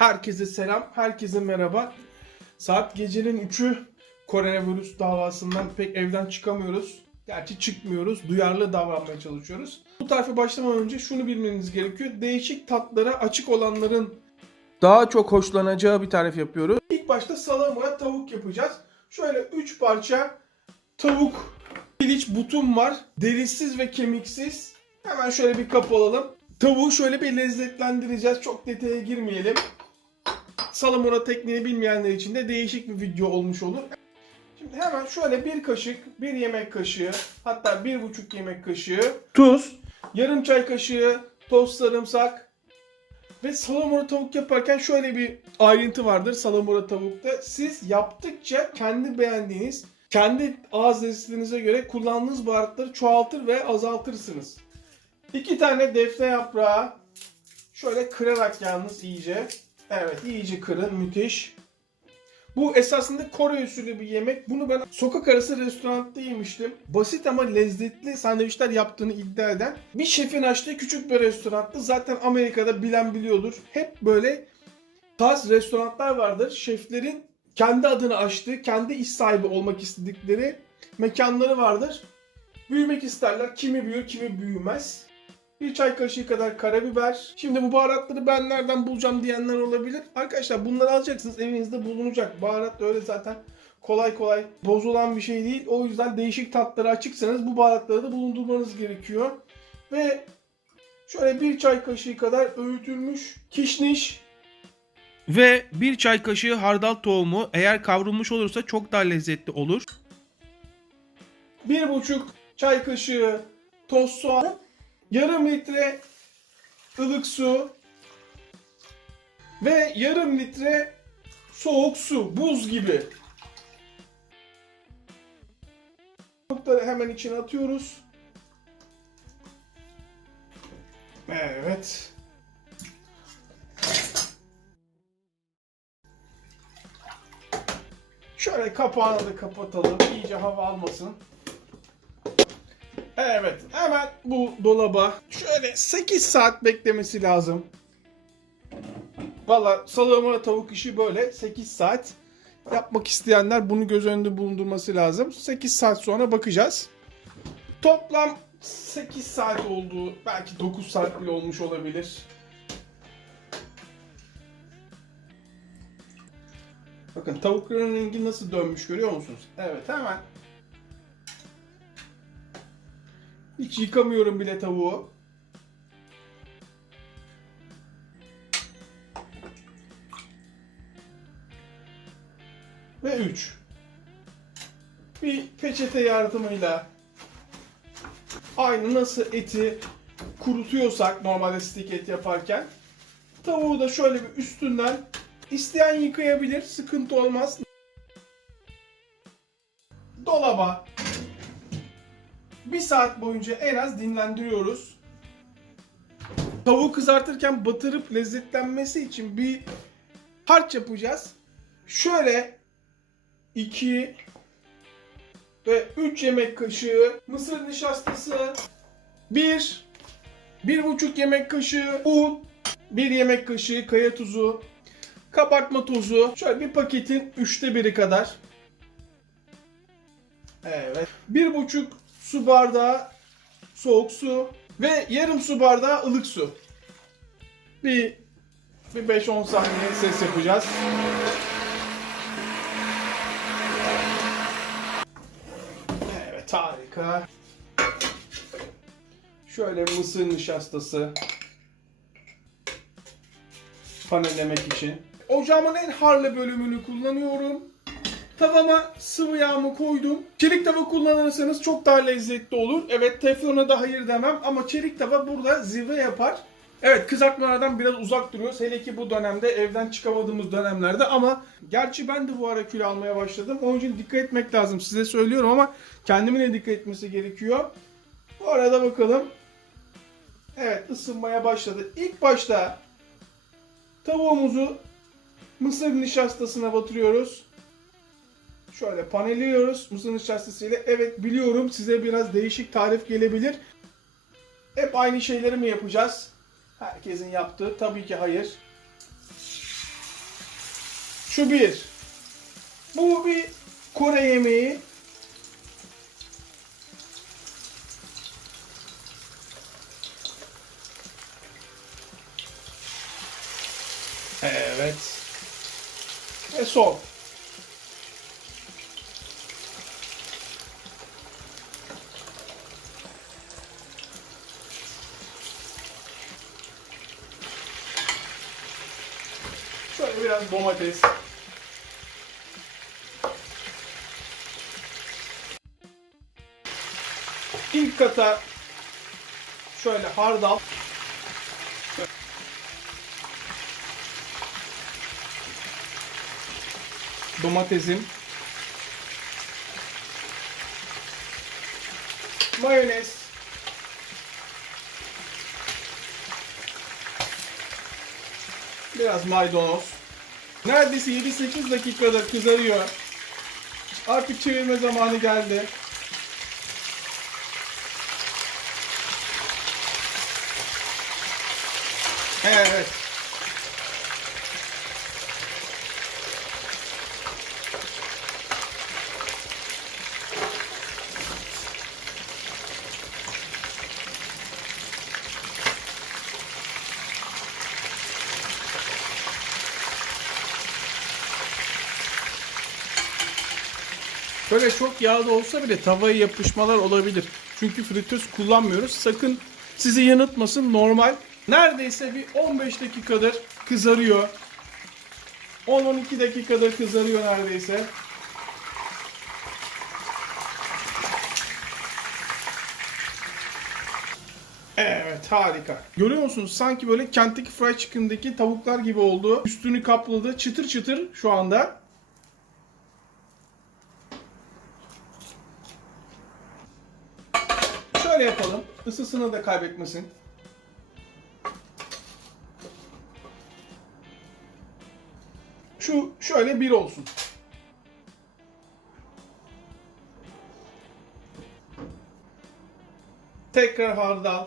Herkese selam, herkese merhaba. Saat gecenin 3'ü koronavirüs davasından pek evden çıkamıyoruz. Gerçi çıkmıyoruz, duyarlı davranmaya çalışıyoruz. Bu tarife başlamadan önce şunu bilmeniz gerekiyor. Değişik tatlara açık olanların daha çok hoşlanacağı bir tarif yapıyoruz. İlk başta salamura tavuk yapacağız. Şöyle 3 parça tavuk piliç butum var. Derisiz ve kemiksiz. Hemen şöyle bir kap alalım. Tavuğu şöyle bir lezzetlendireceğiz. Çok detaya girmeyelim. Salamura tekniğini bilmeyenler için de değişik bir video olmuş olur. Şimdi hemen şöyle bir kaşık, bir yemek kaşığı, hatta bir buçuk yemek kaşığı tuz, yarım çay kaşığı toz sarımsak ve salamura tavuk yaparken şöyle bir ayrıntı vardır salamura tavukta. Siz yaptıkça kendi beğendiğiniz, kendi ağız lezzetinize göre kullandığınız baharatları çoğaltır ve azaltırsınız. İki tane defne yaprağı şöyle kırarak yalnız iyice. Evet iyice kırın müthiş. Bu esasında Kore usulü bir yemek. Bunu ben sokak arası restoranda yemiştim. Basit ama lezzetli sandviçler yaptığını iddia eden bir şefin açtığı küçük bir restoranda. Zaten Amerika'da bilen biliyordur. Hep böyle tarz restoranlar vardır. Şeflerin kendi adını açtığı, kendi iş sahibi olmak istedikleri mekanları vardır. Büyümek isterler. Kimi büyür, kimi büyümez. Bir çay kaşığı kadar karabiber. Şimdi bu baharatları ben nereden bulacağım diyenler olabilir. Arkadaşlar bunları alacaksınız evinizde bulunacak. Baharat da öyle zaten kolay kolay bozulan bir şey değil. O yüzden değişik tatlara açıksanız bu baharatları da bulundurmanız gerekiyor. Ve şöyle bir çay kaşığı kadar öğütülmüş kişniş Ve bir çay kaşığı hardal tohumu eğer kavrulmuş olursa çok daha lezzetli olur. bir buçuk çay kaşığı toz soğan, yarım litre ılık su ve yarım litre soğuk su, buz gibi. Tavukları hemen içine atıyoruz. Evet. Şöyle kapağını da kapatalım. İyice hava almasın. Evet. Hemen bu dolaba şöyle 8 saat beklemesi lazım. Valla salamura tavuk işi böyle 8 saat. Yapmak isteyenler bunu göz önünde bulundurması lazım. 8 saat sonra bakacağız. Toplam 8 saat oldu. Belki 9 saat bile olmuş olabilir. Bakın tavukların rengi nasıl dönmüş görüyor musunuz? Evet hemen Hiç yıkamıyorum bile tavuğu. Ve 3. Bir peçete yardımıyla aynı nasıl eti kurutuyorsak normalde steak et yaparken tavuğu da şöyle bir üstünden isteyen yıkayabilir. Sıkıntı olmaz. Bir saat boyunca en az dinlendiriyoruz. Tavuğu kızartırken batırıp lezzetlenmesi için bir harç yapacağız. Şöyle 2 ve 3 yemek kaşığı mısır nişastası, 1 1,5 yemek kaşığı un, 1 yemek kaşığı kaya tuzu, kabartma tozu, şöyle bir paketin üçte biri kadar. Evet. Bir buçuk su bardağı soğuk su ve yarım su bardağı ılık su. Bir bir 5-10 saniye ses yapacağız. Evet harika. Şöyle mısır nişastası panellemek için. Ocağımın en harlı bölümünü kullanıyorum. Tavama sıvı yağımı koydum. Çelik tava kullanırsanız çok daha lezzetli olur. Evet teflona da hayır demem ama çelik tava burada zirve yapar. Evet kızartmalardan biraz uzak duruyoruz. Hele ki bu dönemde evden çıkamadığımız dönemlerde ama gerçi ben de bu ara kilo almaya başladım. Onun için dikkat etmek lazım. Size söylüyorum ama kendimin de dikkat etmesi gerekiyor. Bu arada bakalım. Evet ısınmaya başladı. İlk başta tavuğumuzu mısır nişastasına batırıyoruz. Şöyle paneliyoruz mısır nişastasıyla. Evet biliyorum size biraz değişik tarif gelebilir. Hep aynı şeyleri mi yapacağız? Herkesin yaptığı tabii ki hayır. Şu bir. Bu bir Kore yemeği. Evet. Ve son. Şöyle biraz domates. İlk kata şöyle hardal. Domatesim. Mayonez. Biraz maydanoz. Neredeyse 7-8 dakikada kızarıyor. Artık çevirme zamanı geldi. Evet. Böyle çok yağlı olsa bile tavaya yapışmalar olabilir. Çünkü fritöz kullanmıyoruz. Sakın sizi yanıltmasın normal. Neredeyse bir 15 dakikadır kızarıyor. 10-12 dakikadır kızarıyor neredeyse. Evet harika. Görüyor musunuz? Sanki böyle Kentucky Fried Chicken'daki tavuklar gibi oldu. Üstünü kapladı. Çıtır çıtır şu anda. Şöyle yapalım. Isısını da kaybetmesin. Şu şöyle bir olsun. Tekrar hardal.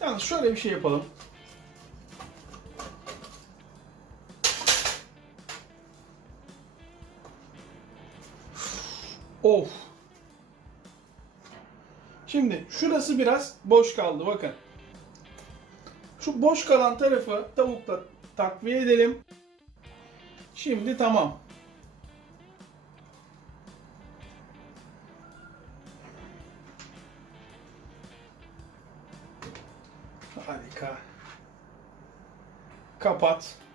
Yalnız şöyle bir şey yapalım. Of. Şimdi şurası biraz boş kaldı bakın. Şu boş kalan tarafı tavukla takviye edelim. Şimdi tamam. Harika. Kapat.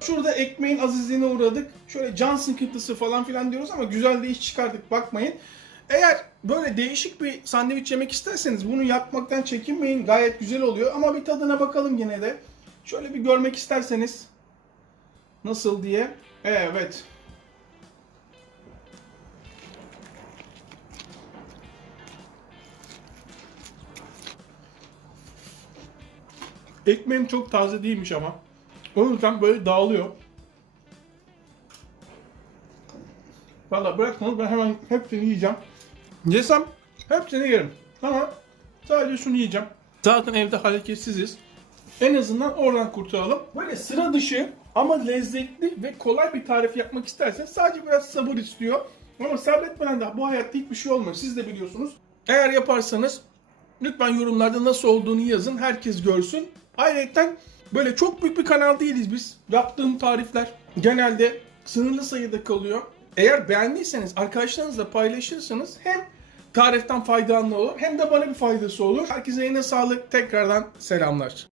Şurada ekmeğin azizliğine uğradık. Şöyle can sıkıntısı falan filan diyoruz ama güzel de iş çıkardık bakmayın. Eğer böyle değişik bir sandviç yemek isterseniz bunu yapmaktan çekinmeyin. Gayet güzel oluyor ama bir tadına bakalım yine de. Şöyle bir görmek isterseniz nasıl diye. Evet. Ekmeğim çok taze değilmiş ama. O yüzden böyle dağılıyor. Valla bıraksanız ben hemen hepsini yiyeceğim. Yesem hepsini yerim. Ama sadece şunu yiyeceğim. Zaten evde hareketsiziz. En azından oradan kurtulalım. Böyle sıra dışı ama lezzetli ve kolay bir tarif yapmak istersen sadece biraz sabır istiyor. Ama sabretmeden de bu hayatta hiçbir şey olmuyor. Siz de biliyorsunuz. Eğer yaparsanız lütfen yorumlarda nasıl olduğunu yazın. Herkes görsün. Ayrıca böyle çok büyük bir kanal değiliz biz. Yaptığım tarifler genelde sınırlı sayıda kalıyor. Eğer beğendiyseniz arkadaşlarınızla paylaşırsanız hem tariften faydalı olur hem de bana bir faydası olur. Herkese yine sağlık. Tekrardan selamlar.